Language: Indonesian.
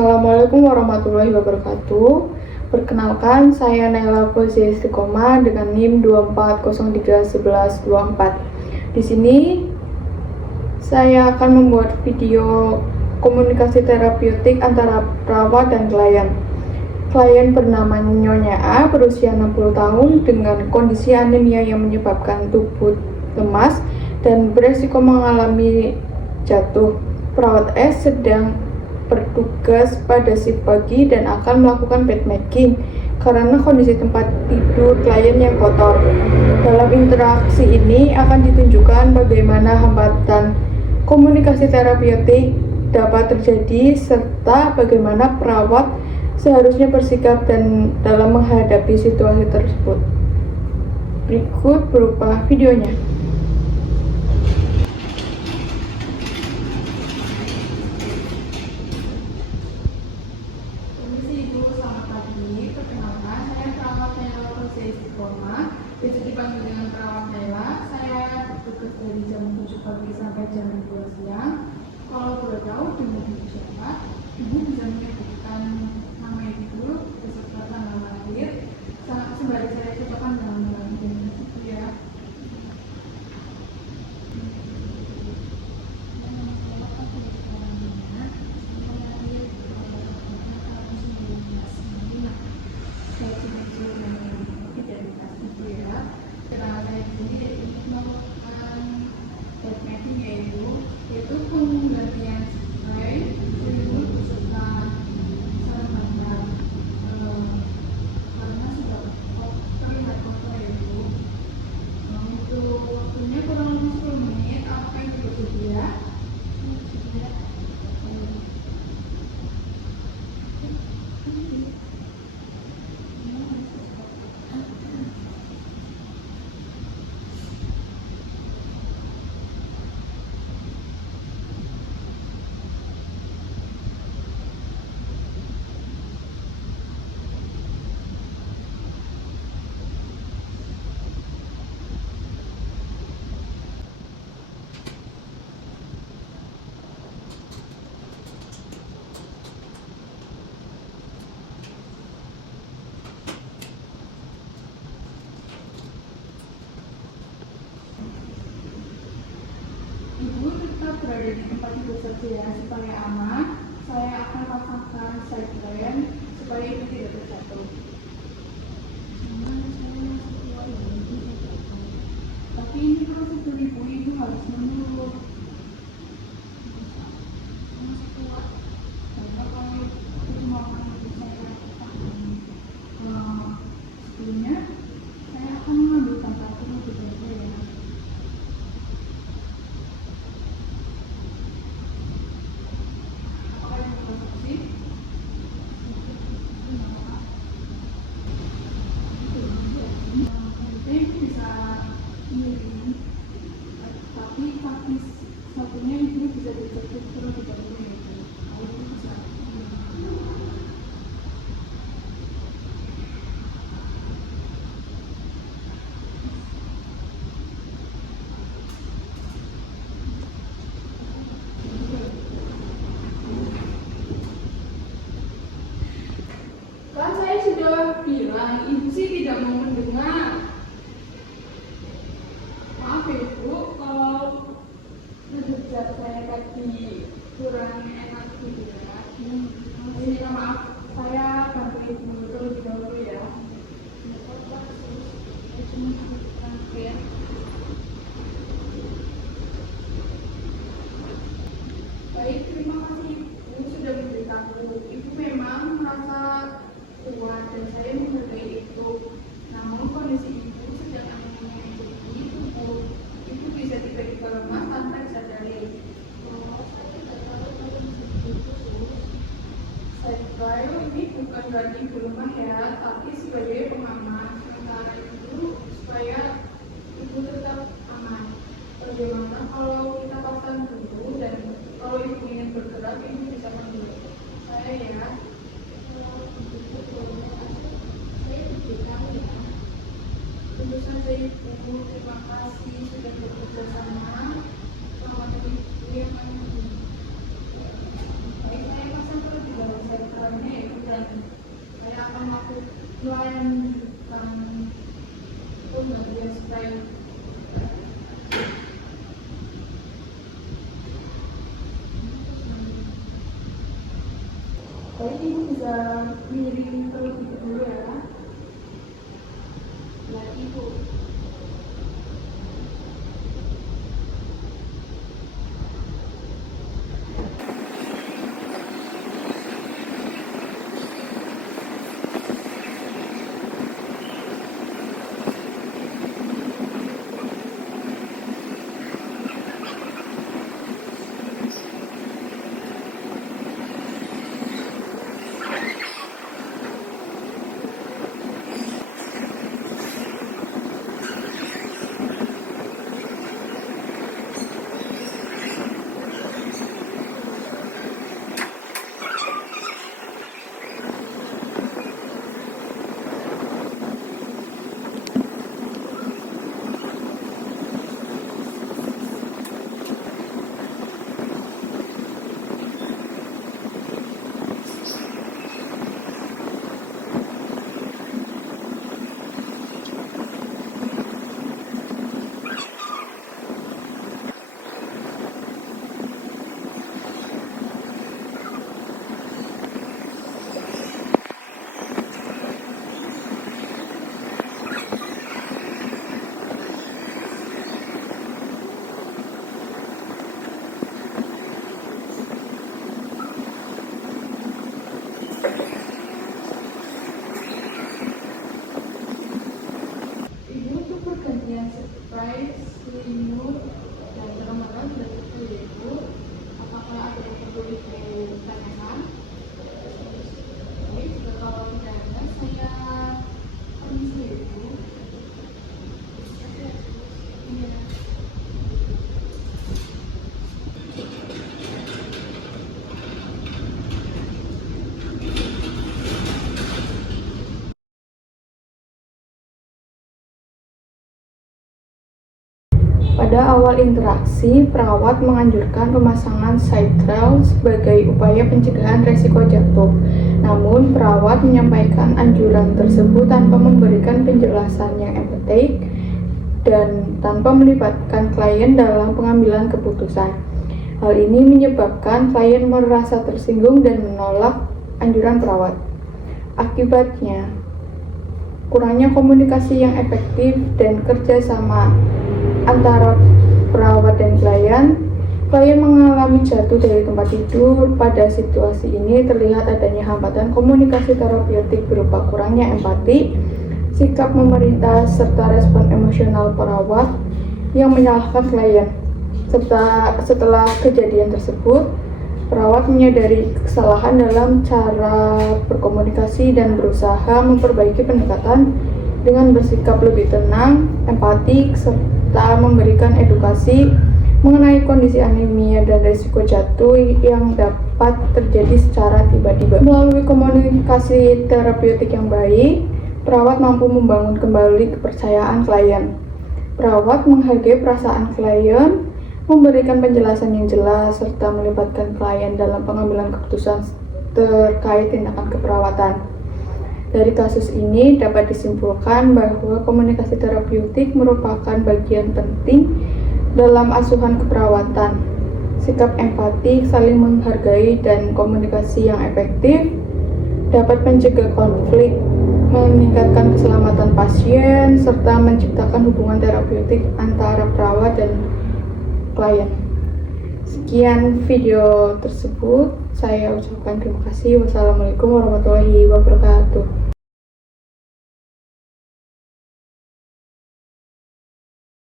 Assalamualaikum warahmatullahi wabarakatuh. Perkenalkan, saya Naila Fauzia Istiqomah dengan NIM 24031124. Di sini saya akan membuat video komunikasi terapeutik antara perawat dan klien. Klien bernama Nyonya A, berusia 60 tahun dengan kondisi anemia yang menyebabkan tubuh lemas dan beresiko mengalami jatuh. Perawat S sedang bertugas pada shift pagi dan akan melakukan bed making karena kondisi tempat tidur klien yang kotor. Dalam interaksi ini akan ditunjukkan bagaimana hambatan komunikasi terapeutik dapat terjadi serta bagaimana perawat seharusnya bersikap dan dalam menghadapi situasi tersebut. Berikut berupa videonya. Biasa dipanggil dengan perawat Naila. Saya bertugas dari jam 7 pagi sampai jam 2 siang. Kalau boleh tahu dengan ibu siapa, ibu bisa menyebutkan nama ibu beserta tanggal lahir. Sembari saya cocokkan dengan ibu ya. Yaitu penggantian spray, selimut beserta sarung bantal karena sudah terlihat kotor ya Bu. Untuk waktunya kurang lebih 10 menit. Apakah itu bersedia? Ibu tetap berada di tempat tidur saja ya, supaya aman. Saya akan pasangkan side lamp supaya ibu tidak terjatuh. Tapi ini prosedur ibu harus menurut. Karena kalau ibu mau saya sebelumnya saya akan mengambil temperatur lebih dahulu ya. Bisa miring, tapi kaki satunya itu bisa ditekuk terlebih dahulu ya. Kalau itu bisa. Kan saya sudah bilang, ibu sih tidak mau mendengar. Maaf ya Bu, kalau derajat saya tadi kurang enak gitu ya. Minta maaf, saya bantu ibu terlebih dahulu ya. Baik, terima kasih Ibu sudah memberitahu. Ibu memang merasa kuat dan saya menghargai itu. Namun kondisi ibu sedang anemia yang tinggi tubuh. Ibu bisa tiba-tiba lemas tanpa disadari. Saya ini bukan berarti ibu lemah ya, tapi sebagai pengaman. Sementara itu supaya ibu tetap aman. Bagaimana kalau kita pasang dulu dan kalau ibu ingin bergerak, ibu bisa panggil saya ya. Tentu saja Ibu, terima kasih sudah bekerja sama. Selamat ibu yang baik, saya pasang terlebih dahulu. Baik, Ibu bisa miring terlebih dahulu ya. Ya, Ibu. Ibu, untuk pergantian surprise, selimut, dan ramalan sudah tentu ya Ibu. Apakah ada yang perlu ditanyakan? Baik, kalau tidak ada, saya permisi ya Ibu. Iya. Pada awal interaksi, perawat menganjurkan pemasangan side rail sebagai upaya pencegahan resiko jatuh. Namun, perawat menyampaikan anjuran tersebut tanpa memberikan penjelasan yang empatik dan tanpa melibatkan klien dalam pengambilan keputusan. Hal ini menyebabkan klien merasa tersinggung dan menolak anjuran perawat. Akibatnya, kurangnya komunikasi yang efektif dan kerjasama antara perawat dan klien mengalami jatuh dari tempat tidur. Pada situasi ini terlihat adanya hambatan komunikasi terapeutik berupa kurangnya empati, sikap memerintah, serta respon emosional perawat yang menyalahkan klien. Setelah kejadian tersebut, perawat menyadari kesalahan dalam cara berkomunikasi dan berusaha memperbaiki pendekatan dengan bersikap lebih tenang, empatik, serta memberikan edukasi mengenai kondisi anemia dan risiko jatuh yang dapat terjadi secara tiba-tiba. Melalui komunikasi terapeutik yang baik, perawat mampu membangun kembali kepercayaan klien. Perawat menghargai perasaan klien, memberikan penjelasan yang jelas, serta melibatkan klien dalam pengambilan keputusan terkait tindakan keperawatan. Dari kasus ini dapat disimpulkan bahwa komunikasi terapeutik merupakan bagian penting dalam asuhan keperawatan. Sikap empati, saling menghargai, dan komunikasi yang efektif dapat mencegah konflik, meningkatkan keselamatan pasien, serta menciptakan hubungan terapeutik antara perawat dan klien. Sekian video tersebut, saya ucapkan terima kasih. Wassalamualaikum warahmatullahi wabarakatuh.